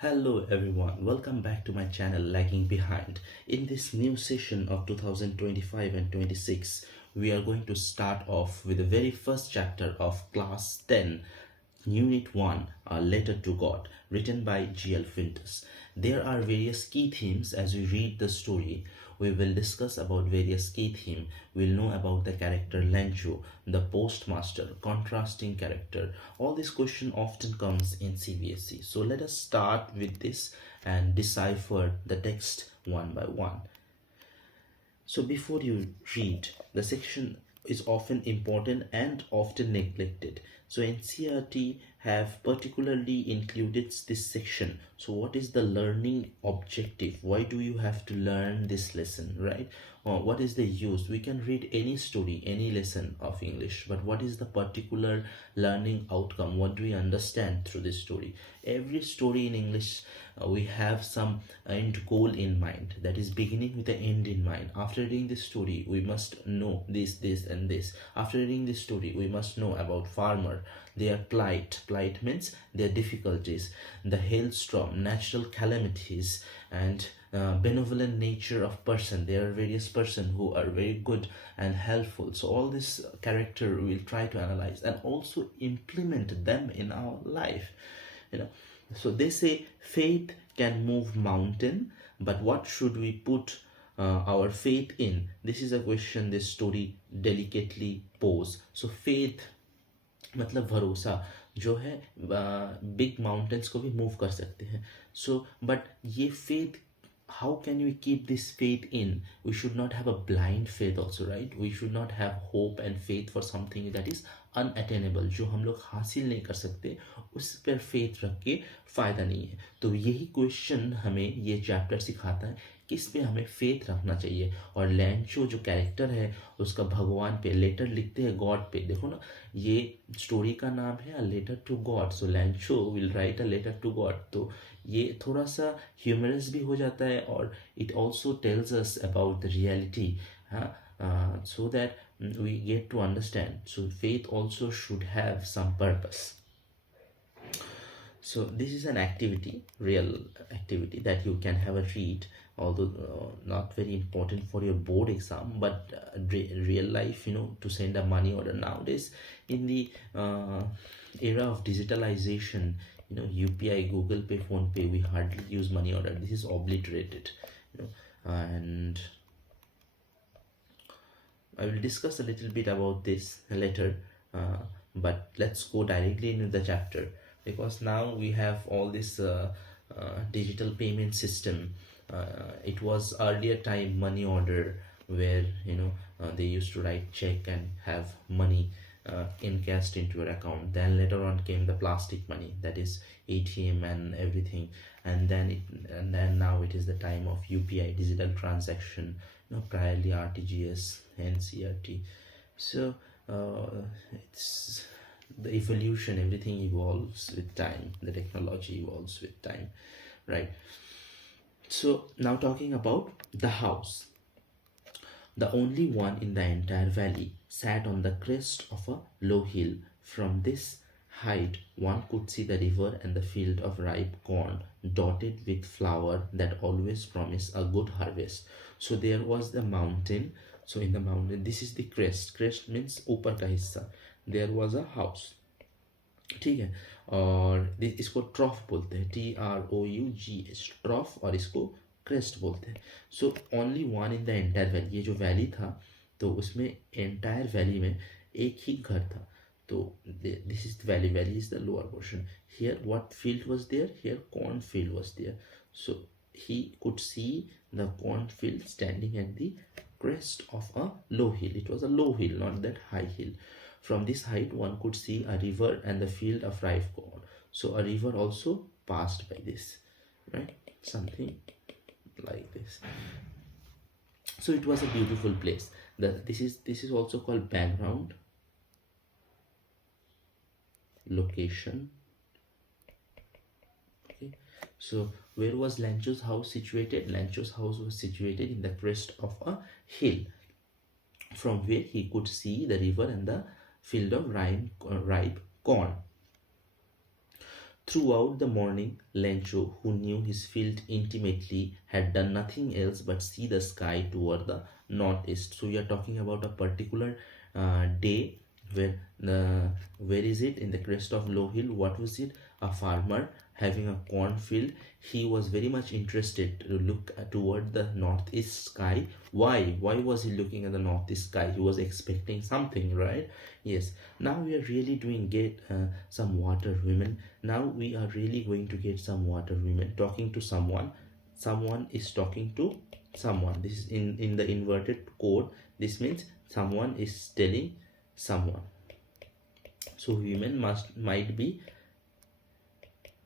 Hello everyone, welcome back to my channel Lagging Behind. In this new session of 2025 and 26, we are going to start off with the very first chapter of class 10, Unit 1, A Letter to God, written by G.L. Fintus. There are various key themes as we read the story. We will discuss about various key themes. We'll know about the character Lencho, the postmaster, contrasting character. All this question often comes in CBSE. So let us start with this and decipher the text one by one. So before you read, the section is often important and often neglected. So NCERT have particularly included this section. So what is the learning objective? Why do you have to learn this lesson, right? Or what is the use? We can read any story, any lesson of English, but what is the particular learning outcome? What do we understand through this story? Every story in English, we have some end goal in mind, that is beginning with the end in mind. After reading this story, we must know this, and this. After reading this story, we must know about farmer, their plight means their difficulties, the hailstorm, natural calamities, and benevolent nature of person. There are various person who are very good and helpful. So all this character we'll try to analyze and also implement them in our life. So they say faith can move mountain, but what should we put our faith in? This is a question this story delicately pose. So faith मतलब भरोसा जो है big mountains को भी move कर सकते हैं. So but ये faith, how can we keep this faith in? We should not have a blind faith also, right? We should not have hope and faith for something that is unattainable, जो हम लोग हासिल नहीं कर सकते, उस पर फेथ रख के फ़ायदा नहीं है. तो यही क्वेश्चन हमें ये चैप्टर सिखाता है किस पे हमें फेथ रखना चाहिए. और लैंचो जो कैरेक्टर है उसका भगवान पे लेटर लिखते हैं, गॉड पे. देखो ना, ये स्टोरी का नाम है a letter to God. So Lencho will write a letter to God. तो ये थोड़ा सा ह्यूमरस भी हो जाता है और it also tells us about the reality. हाँ, so that we get to understand. So faith also should have some purpose. So this is an activity, real activity that you can have a read, although not very important for your board exam, but real life, to send a money order nowadays in the era of digitalization. UPI, Google Pay, Phone Pay, we hardly use money order. This is obliterated. And I will discuss a little bit about this later, but let's go directly into the chapter, because now we have all this digital payment system. It was earlier time money order where they used to write check and have money encashed into your account. Then later on came the plastic money, that is ATM and everything. And then now it is the time of UPI, digital transaction, priorly RTGS, NCRT. So it's the evolution, everything evolves with time, the technology evolves with time, right? So now talking about the house. The only one in the entire valley sat on the crest of a low hill. From this height, one could see the river and the field of ripe corn, dotted with flower that always promise a good harvest. So there was the mountain. So in the mountain, this is the crest. Crest means ऊपर का हिस्सा. There was a house. ठीक है. और इसको ट्रॉफ बोलते हैं, TROUGH, ट्रॉफ, और इसको क्रेस्ट बोलते हैं. So only one in the entire valley. ये जो वैली था तो उसमें एंटायर वैली में एक ही घर था. तो this is the valley. Valley is the lower portion. Here what field was there? Here corn field was there. So he could see the cornfield standing at the crest of a low hill. It was a low hill, not that high hill. From this height, one could see a river and the field of ripe corn. So a river also passed by this, right? Something like this. So it was a beautiful place. This is also called background, location. Okay. So where was Lancho's house situated? Lancho's house was situated in the crest of a hill, from where he could see the river and the field of ripe corn. Throughout the morning, Lencho, who knew his field intimately, had done nothing else but see the sky toward the northeast. So we are talking about a particular day where where is it, in the crest of low hill? What was it? A farmer having a cornfield. He was very much interested to look toward the northeast sky. Why was he looking at the northeast sky? He was expecting something, right? Yes. Now we are really doing get some water women. Now we are really going to get some water women talking to someone. Someone is talking to someone. This is in the inverted code. This means someone is telling someone. So women might be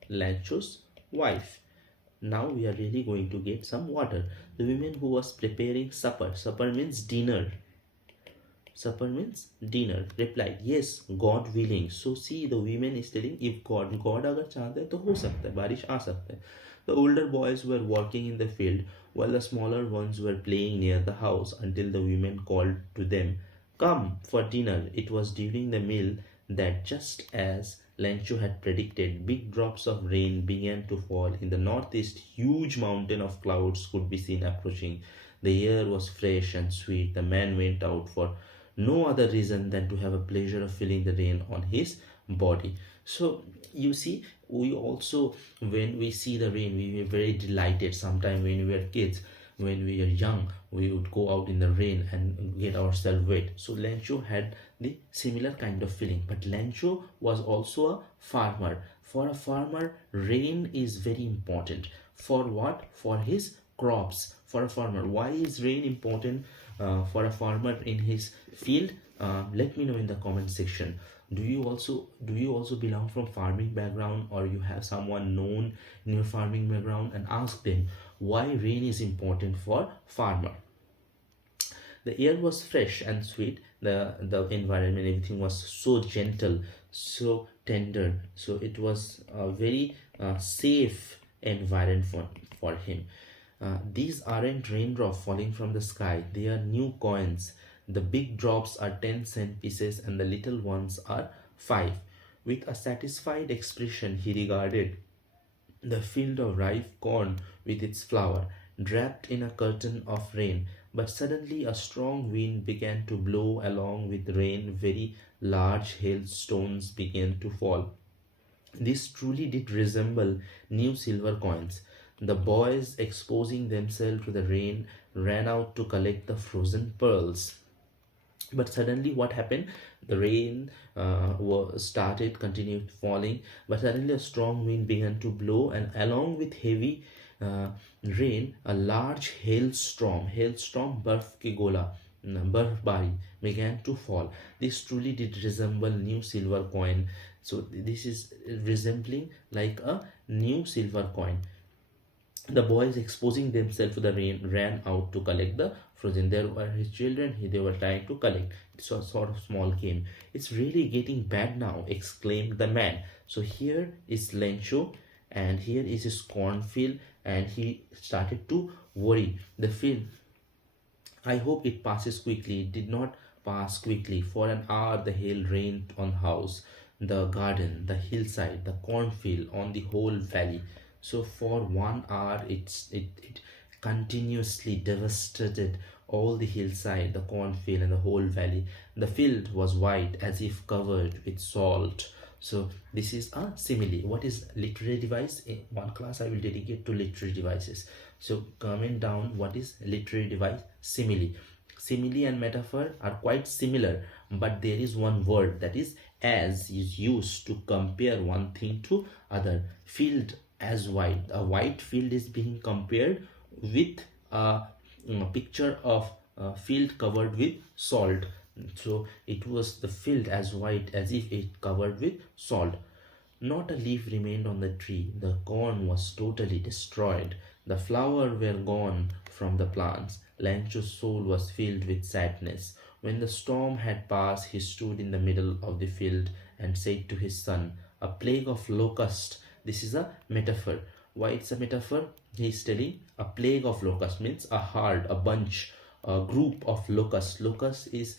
Lancho's wife. Now we are really going to get some water. The woman who was preparing supper. Supper means dinner. Supper means dinner. Replied, yes, God willing. So see, the woman is telling, if God अगर चाहता है तो हो सकता है, बारिश आ सकता है. The older boys were working in the field while the smaller ones were playing near the house until the women called to them, come for dinner. It was during the meal that, just as Lencho had predicted, big drops of rain began to fall. In the northeast, huge mountain of clouds could be seen approaching. The air was fresh and sweet. The man went out for no other reason than to have a pleasure of feeling the rain on his body. So you see, we also, when we see the rain, we were very delighted. Sometime when we were kids, when we were young, we would go out in the rain and get ourselves wet. So Lencho had the similar kind of feeling. But Lencho was also a farmer. For a farmer, rain is very important. For what? For his crops. For a farmer, why is rain important for a farmer in his field? Let me know in the comment section. Do you also belong from farming background, or you have someone known in your farming background? And ask them why rain is important for farmer. The air was fresh and sweet. The environment, everything was so gentle, so tender. So it was a very safe environment for him. These aren't raindrops falling from the sky, they are new coins. The big drops are 10-cent pieces and the little ones are 5. With a satisfied expression, he regarded the field of ripe corn with its flower, draped in a curtain of rain. But suddenly a strong wind began to blow. Along with rain, very large hailstones began to fall. This truly did resemble new silver coins. The boys, exposing themselves to the rain, ran out to collect the frozen pearls. But suddenly what happened? The rain continued falling, but suddenly a strong wind began to blow, and along with heavy rain, a large hailstorm barf ki gola, barfbari, began to fall. This truly did resemble new silver coin. So this is resembling like a new silver coin. The boys, exposing themselves to the rain, ran out to collect the frozen. There were his children, they were trying to collect. It's a sort of small game. It's really getting bad now, exclaimed the man. So here is Lencho, and here is his cornfield, and he started to worry. The field, I hope it passes quickly. It did not pass quickly. For an hour the hail rained on house, the garden, the hillside, the cornfield, on the whole valley. So for 1 hour it continuously devastated all the hillside, the cornfield, and the whole valley. The field was white as if covered with salt. So this is a simile. What is literary device? In one class I will dedicate to literary devices. So comment down what is literary device. Simile. Simile and metaphor are quite similar, but there is one word, that is as, is used to compare one thing to other. Field as white. A white field is being compared with a picture of a field covered with salt. So it was the field as white as if it covered with salt. Not a leaf remained on the tree. The corn was totally destroyed. The flowers were gone from the plants. Lancho's soul was filled with sadness. When the storm had passed, he stood in the middle of the field and said to his son, a plague of locusts. This is a metaphor. Why it's a metaphor? He is telling a plague of locusts means a bunch, a group of locusts. Locust is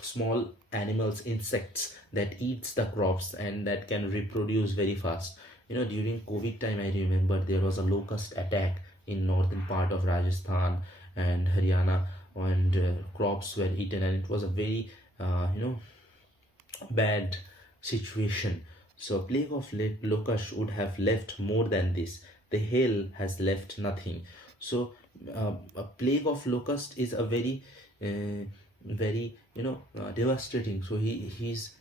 small animals, insects that eats the crops and that can reproduce very fast. During COVID time, I remember there was a locust attack in northern part of Rajasthan and Haryana, and crops were eaten, and it was a very bad situation. So a plague of locust would have left more than this. The hail has left nothing. So a plague of locust is a very devastating. So he's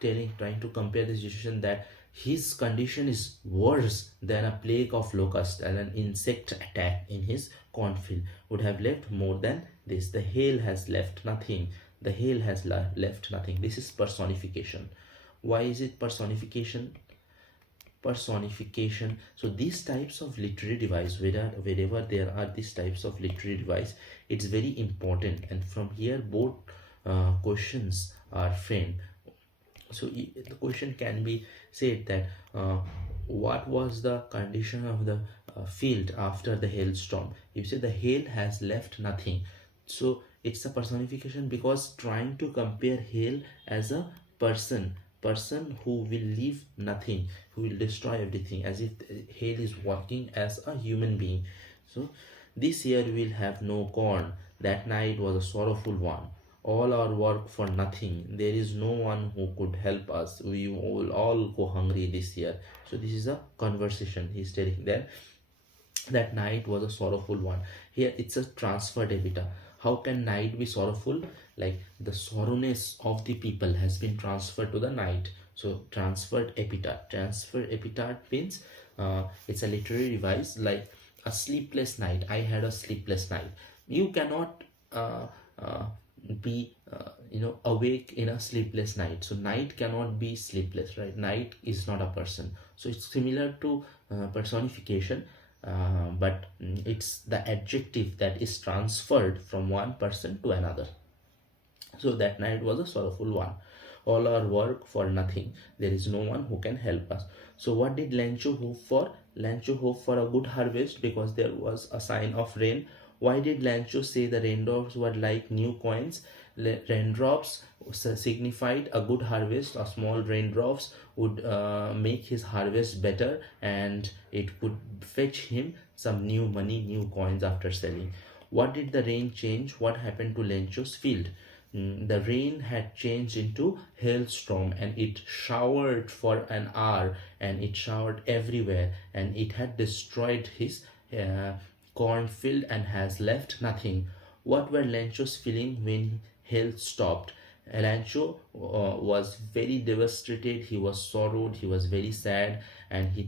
trying to compare the situation that his condition is worse than a plague of locust, and an insect attack in his cornfield would have left more than this. The hail has left nothing. The hail has left nothing. This is personification. Why is it personification? Personification. So these types of literary device, wherever there are these types of literary device, it's very important, and from here both questions are framed. So the question can be said that what was the condition of the field after the hailstorm? You say the hail has left nothing. So it's a personification, because trying to compare hail as a person who will leave nothing, who will destroy everything, as if hail is working as a human being. So this year we will have no corn. That night was a sorrowful one. All our work for nothing. There is no one who could help us. We will all go hungry this year. So this is a conversation. He's telling that night was a sorrowful one. Here it's a transferred epithet. How can night be sorrowful? Like the sorrowness of the people has been transferred to the night. So transferred epithet. Transferred epithet means it's a literary device, like a sleepless night. I had a sleepless night. You cannot be awake in a sleepless night. So night cannot be sleepless, right? Night is not a person. So it's similar to personification, but it's the adjective that is transferred from one person to another. So that night was a sorrowful one. All our work for nothing. There is no one who can help us. So what did Lencho hope for? Lencho hoped for a good harvest because there was a sign of rain. Why did Lancho say the raindrops were like new coins? Raindrops signified a good harvest. A small raindrops would make his harvest better, and it could fetch him some new money, new coins after selling. What did the rain change? What happened to Lencho's field? The rain had changed into hailstorm, and it showered for an hour, and it showered everywhere, and it had destroyed his cornfield and has left nothing. What were Lancho's feeling when hail stopped? Lancho was very devastated. He was sorrowed. He was very sad, and he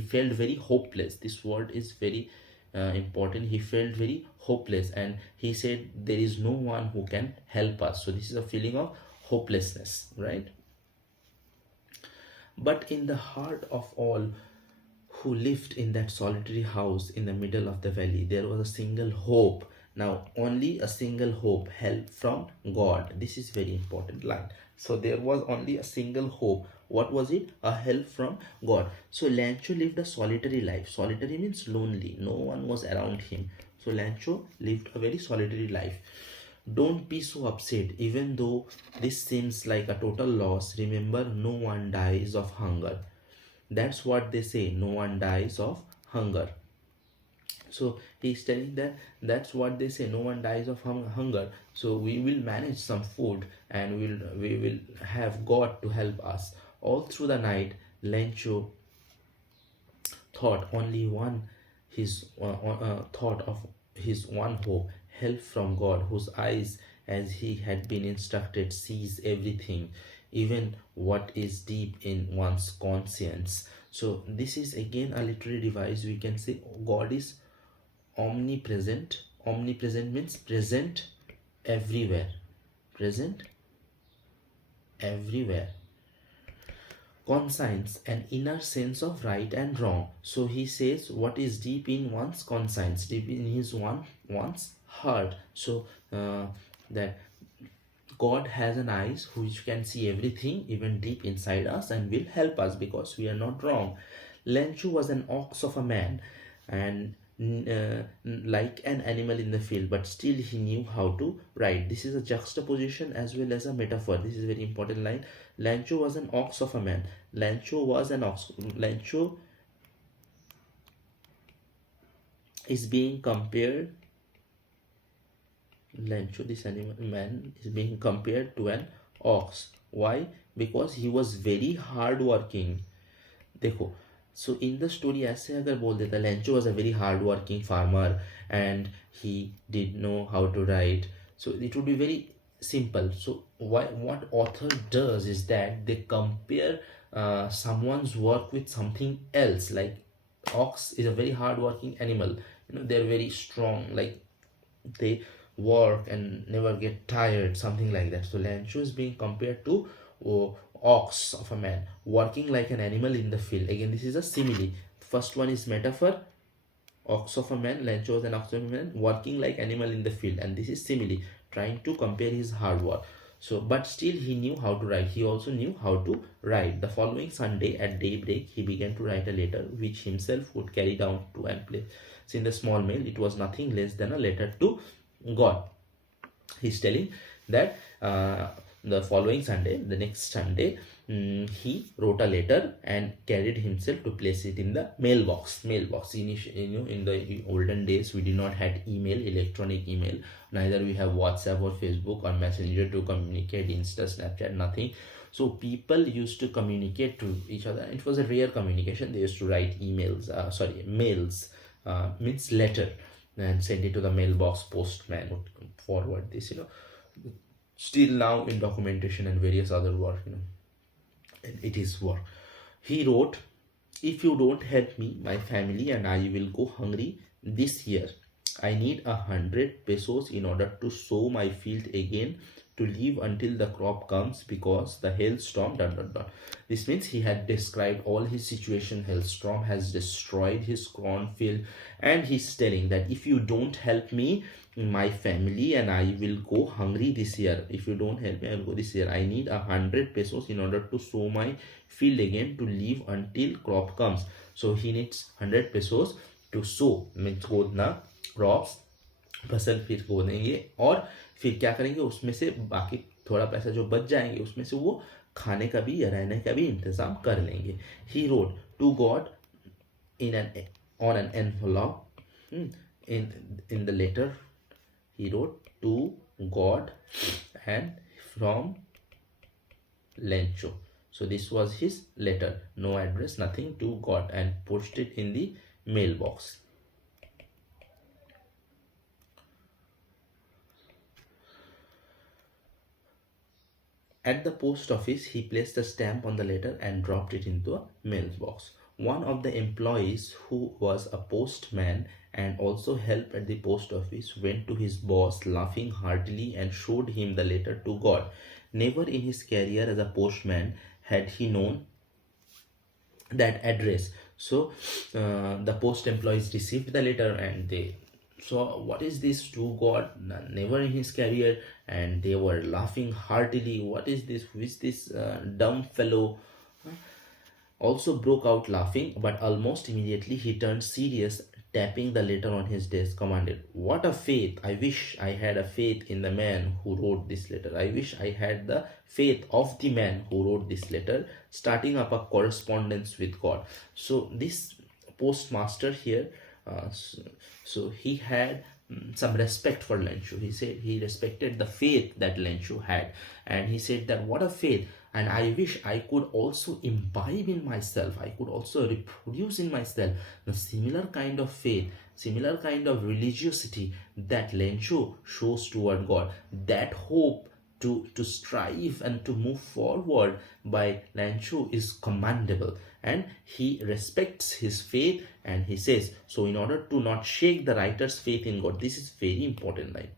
felt very hopeless. This word is very important. He felt very hopeless, and he said there is no one who can help us. So this is a feeling of hopelessness, right? But in the heart of all who lived in that solitary house in the middle of the valley, there was a single hope. Now, only a single hope, help from God. This is very important line. So there was only a single hope. What was it? A help from God. So Lancho lived a solitary life. Solitary means lonely. No one was around him. So Lancho lived a very solitary life. Don't be so upset, even though this seems like a total loss. Remember, no one dies of hunger. That's what they say. No one dies of hunger. So he's telling that that's what they say. No one dies of hunger. So we will manage some food, and we will have God to help us. All through the night, Lencho thought only one his thought of his one hope, help from God, whose eyes, as he had been instructed, sees everything, even what is deep in one's conscience. So this is again a literary device. We can say God is omnipresent. Omnipresent means present everywhere. Present everywhere. Conscience, an inner sense of right and wrong. So he says what is deep in one's conscience, deep in his one's heart. So that God has an eyes which can see everything, even deep inside us, and will help us because we are not wrong. Lenchu was an ox of a man, and like an animal in the field, but still he knew how to ride. This is a juxtaposition as well as a metaphor. This is a very important line. Lancho was an ox of a man. Lancho was an ox. Lancho is being compared. Lancho, this animal man, is being compared to an ox. Why? Because he was very hard working. देखो, so in the story ऐसे अगर बोल देता, Lancho was a very hard working farmer and he did know how to write, so it would be very simple. So what author does is that they compare someone's work with something else. Like ox is a very hard working animal, they're very strong, like they work and never get tired, something like that. So Lancho is being compared to ox of a man working like an animal in the field. Again, this is a simile. First one is metaphor, ox of a man. Lancho was an ox of a man working like animal in the field, and this is simile, trying to compare his hard work. So but still he knew how to write. He also knew how to write. The following Sunday at daybreak he began to write a letter which himself would carry down to and place in the small mail. It was nothing less than a letter to God. He's telling that the following Sunday, the next Sunday, he wrote a letter and carried himself to place it in the mailbox. In the olden days, we did not had email, electronic email. Neither we have WhatsApp or Facebook or Messenger to communicate, Insta, Snapchat, nothing. So people used to communicate to each other. It was a rare communication. They used to write emails, mails, means letter, and send it to the mailbox. Postman would forward this, still now in documentation and various other work, and it is work. He wrote, if you don't help me, my family and I will go hungry this year. I need 100 pesos in order to sow my field again, to live until the crop comes, because the hailstorm ... This means he had described all his situation. Hailstorm has destroyed his cornfield, and he's telling that if you don't help me, my family and I will go hungry this year. If you don't help me, I will go this year. I need 100 pesos in order to sow my field again, to live until crop comes. So he needs 100 pesos to sow, means खोदना crops, फसल फिर बो देंगे, और फिर क्या करेंगे, उसमें से बाकी थोड़ा पैसा जो बच जाएंगे उसमें से वो खाने का भी या रहने का भी इंतजाम कर लेंगे. ही road to God in an on an envelope. In the letter he wrote to God and from Lencho. So this was his letter, no address, nothing, to God, and pushed it in the mailbox. At the post office, he placed a stamp on the letter and dropped it into a mailbox. One of the employees, who was a postman and also helped at the post office, went to his boss laughing heartily and showed him the letter to God. Never in his career as a postman had he known that address. So the post employees received the letter and they saw, what is this, to God? Never in his career, and they were laughing heartily. What is this? Who is this dumb fellow? Also broke out laughing, but almost immediately he turned serious, tapping the letter on his desk, commanded, what a faith! I wish I had a faith in the man who wrote this letter. I wish I had the faith of the man who wrote this letter, starting up a correspondence with God. So this postmaster here, so he had some respect for Lencho. He said he respected the faith that Lencho had, and he said that what a faith, and I wish I could also imbibe in myself, I could also reproduce in myself the similar kind of faith, similar kind of religiosity that Lencho shows toward God. That hope to strive and to move forward by Lancho is commendable, and he respects his faith. And he says, so in order to not shake the writer's faith in God, this is very important line.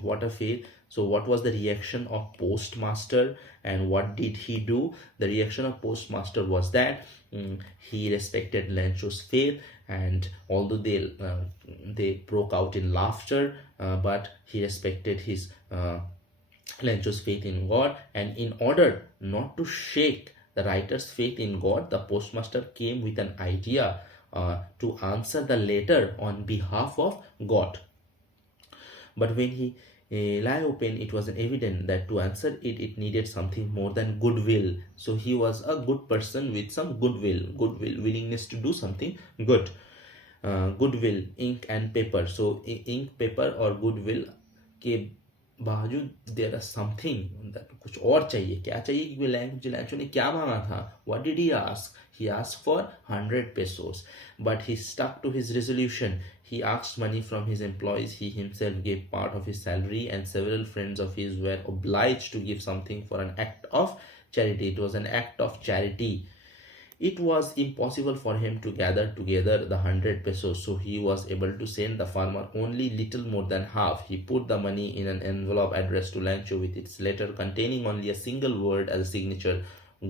What a faith. So what was the reaction of postmaster, and what did he do? The reaction of postmaster was that he respected Lancho's faith, and although they broke out in laughter, but he respected his Lencho's faith in God. And in order not to shake the writer's faith in God, the postmaster came with an idea to answer the letter on behalf of God. But when he lie open, it was evident that to answer it, it needed something more than goodwill. So he was a good person with some goodwill, willingness to do something good. Goodwill, ink and paper. So ink, paper और goodwill के बावजूद there are something, कुछ और चाहिए. क्या चाहिए कि लैंचो ने क्या मांगा था? What did he ask? He asked for 100 pesos, but he stuck to his resolution. He asked money from his employees. He himself gave part of his salary, and several friends of his were obliged to give something for an act of charity. It was an act of charity. It was impossible for him to gather together the 100 pesos, so he was able to send the farmer only little more than half. He put the money in an envelope addressed to Lancho with its letter containing only a single word as a signature,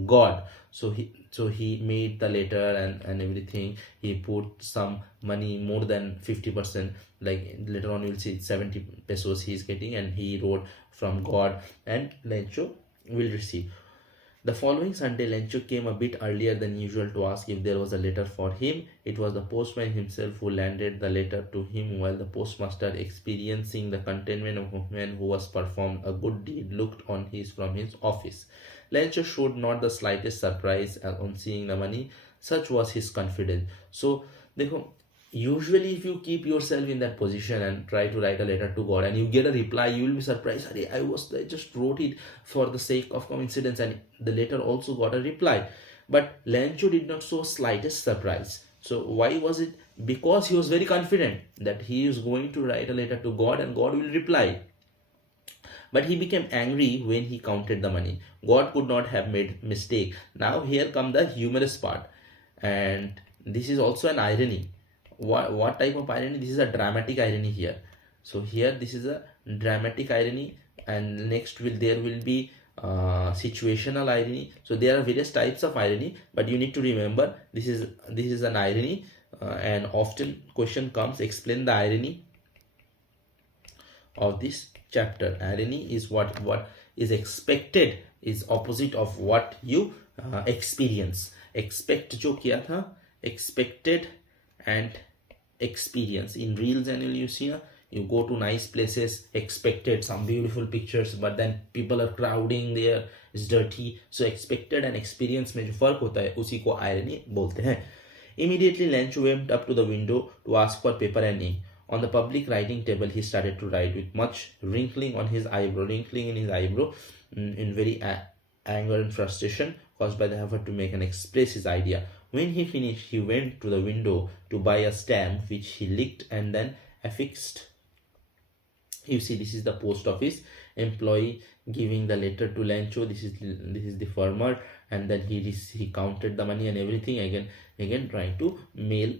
God. So he made the letter and everything. He put some money more than 50%, like later on you'll see 70 pesos he is getting, and he wrote from God, and Lancho will receive. The following Sunday, Lencho came a bit earlier than usual to ask if there was a letter for him. It was the postman himself who landed the letter to him, while the postmaster, experiencing the contentment of a man who was performed a good deed, looked on from his office. Lencho showed not the slightest surprise on seeing the money. Such was his confidence. So, देखो, usually if you keep yourself in that position and try to write a letter to God and you get a reply, you will be surprised. I just wrote it for the sake of coincidence, and the letter also got a reply. But Lancho did not show slightest surprise. So why was it? Because he was very confident that he is going to write a letter to God and God will reply. But he became angry when he counted the money. God could not have made mistake. Now here come the humorous part, and this is also an irony. What type of irony? This is a dramatic irony here. So here this is a dramatic irony, and next there will be situational irony. So there are various types of irony, but you need to remember this is an irony, and often question comes, explain the irony of this chapter. Irony is what is expected, is opposite of what you experience. Expect जो किया था, expected and experience. In reels and you see, you go to nice places, expected some beautiful pictures, but then people are crowding there, it's dirty. So expected and experience में जो फर्क होता है उसी को irony बोलते हैं. Immediately Lancho went up to the window to ask for paper and ink. On the public writing table, he started to write with much wrinkling in his eyebrow, in very anger and frustration caused by the effort to make and express his idea. When he finished, he went to the window to buy a stamp, which he licked and then affixed. You see, this is the post office employee giving the letter to Lancho. This is the farmer, and then he counted the money and everything again trying to mail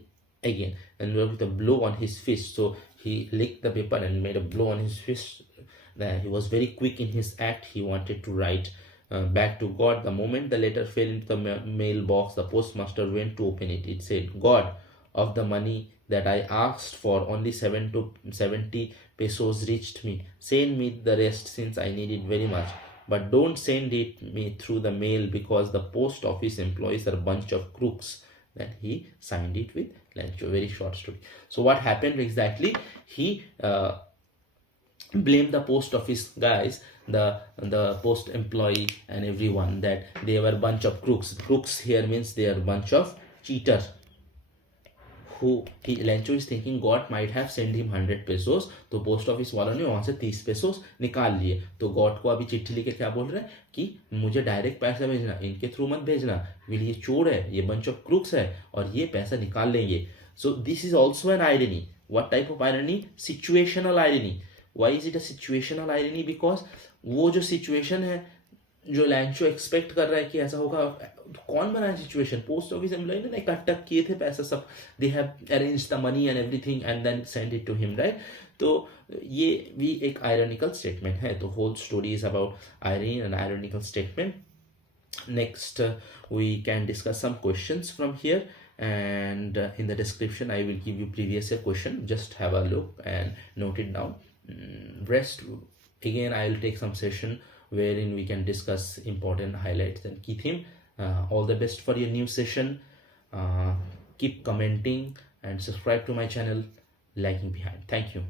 again, and with a blow on his fist. So he licked the paper and made a blow on his fist. Then he was very quick in his act. He wanted to write back to God. The moment the letter fell into the mailbox, the postmaster went to open it. It said, God, of the money that I asked for, only 70 pesos reached me. Send me the rest, since I need it very much. But don't send it me through the mail, because the post office employees are a bunch of crooks. Then he signed it with Lancho. Very short story. So what happened exactly? He blamed the post office guys, the post employee and everyone, that they were a bunch of crooks. Crooks here means they are a bunch of cheaters. Lancho is thinking God might have sent him 100 pesos, तो post office वालों ने वहां से 30 pesos निकाल लिए. तो God को अभी चिट्ठी लिखे क्या बोल रहे हैं कि मुझे डायरेक्ट पैसा भेजना, इनके थ्रू मत भेजना, ये चोर है, ये बंच ऑफ क्रूक्स है और ये पैसा निकाल लेंगे. So this is also an irony. What type of irony? Situational irony. Why is it a situational irony? Because वो जो सिचुएशन है जो लैंचो एक्सपेक्ट कर रहा है कि ऐसा होगा, कौन बना है सिचुएशन? पोस्ट ऑफिस एम्प्लॉय ने इकट्ठा किए थे पैसा, सब they have arrange the money and everything and then send it to him, right? तो ये भी एक आयरनिकल स्टेटमेंट है. तो whole story is about irony and ironical statement. Next, we can discuss some questions from here, and in the description I will give you previous year question. Just have a look and note it down. Rest, again I will take some session wherein we can discuss important highlights and key theme. All the best for your new session. keep commenting and subscribe to my channel, Lagging Behind. Thank you.